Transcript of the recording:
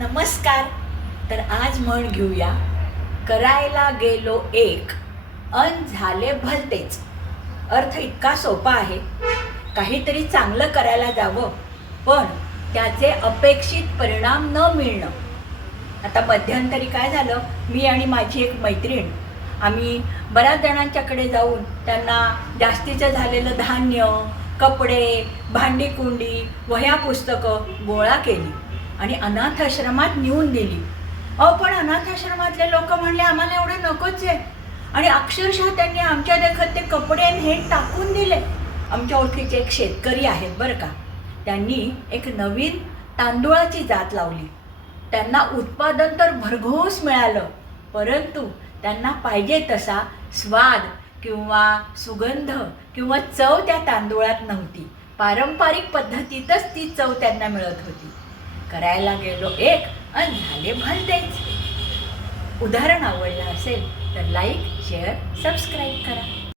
नमस्कार. तर आज म्हण घेऊया. करायला गेलो एक अन झाले भलतेच. अर्थ इतका सोपा आहे. काहीतरी चांगलं करायला जावं पण त्याचे अपेक्षित परिणाम न मिळणं. आता मध्यंतरी काय झालं? मी आणि माझी एक मैत्रीण आम्ही बऱ्याच जणांच्याकडे जाऊन त्यांना जास्तीचं झालेलं धान्य कपडे भांडीकुंडी वह्या पुस्तकं गोळा केली. आणि अनाथाश्रमात नेऊन दिली अहो पण अनाथ आश्रमातले लोक म्हणले आम्हाला एवढं नकोच आहे. आणि अक्षरशः त्यांनी आमच्या देखत ते कपडे आणि हे टाकून दिले. आमच्या ओळखीचे एक शेतकरी आहेत बरं का. त्यांनी एक नवीन तांदूळाची जात लावली. त्यांना उत्पादन तर भरघोस मिळालं परंतु त्यांना पाहिजे तसा स्वाद किंवा सुगंध किंवा चव त्या तांदूळात नव्हती. पारंपरिक पद्धतीतच ती चव त्यांना मिळत होती. करायला गेलो एक आणि झाले भलतेच. उदाहरण आवडलं असेल तर लाईक शेअर सबस्क्राईब करा.